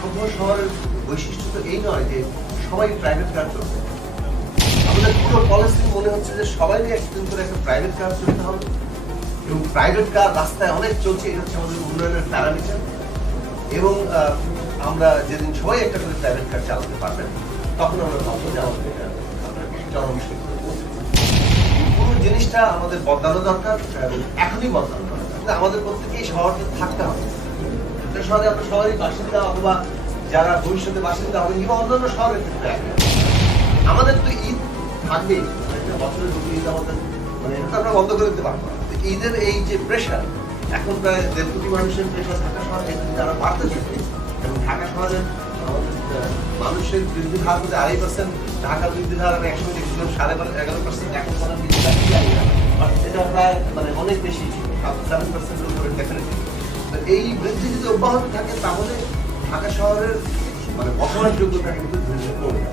সভ্য শহরের বৈশিষ্ট্য তো এই নয় যে সবাই প্রাইভেট কার চলবে। আমাদের পুরো পলিসি মনে হচ্ছে যে সবাইকে একদিন করে একটা প্রাইভেট কার চলতে হবে এবং প্রাইভেট কার রাস্তায় অনেক চলছে, এটা হচ্ছে আমাদের উন্নয়নের প্যারামিটার। এবং আমরা যেদিন সবাই একটা করে প্রাইভেট কার চালাতে পারবেন তখন আমরা ভাববো যে আমাদের এটা চরম শিখরে পৌঁছেছে। পুরো জিনিসটা আমাদের বদলানো দরকার এবং এখনই বদলানো দরকার। আমাদের প্রত্যেকেই শহরটা থাকতে হবে। একটা শহরে আমরা সবারই বাসিন্দা অথবা যারা ভবিষ্যতে বাসিন্দা হবে কিংবা অন্যান্য শহরের ক্ষেত্রে আমাদের তো ঈদ থাকবেই, একটা বছরের দুটো ঈদ আমাদের, মানে এটা তো আমরা বন্ধ করে দিতে পারবো না। ঈদের এই যে প্রেশার, এখন প্রায় 1.5 কোটি মানুষের প্রেশার ঢাকা শহরে যারা বাড়তে থাকে এবং ঢাকা শহরের আমাদের মানুষের বৃদ্ধির হার হচ্ছে 2.5%, ঢাকা বৃদ্ধির হার আমি একসময় দেখছিলাম 11.5%, এখন কোনো বৃদ্ধি জানি না, এটা প্রায় মানে অনেক বেশি 7% উপরে ডেফিনেটলি। এই বৃদ্ধি যদি অব্যাহত থাকে তাহলে ঢাকা শহরের মানে বসবাসযোগ্যতা কিন্তু ধীরে ধীরে কমে যাবে।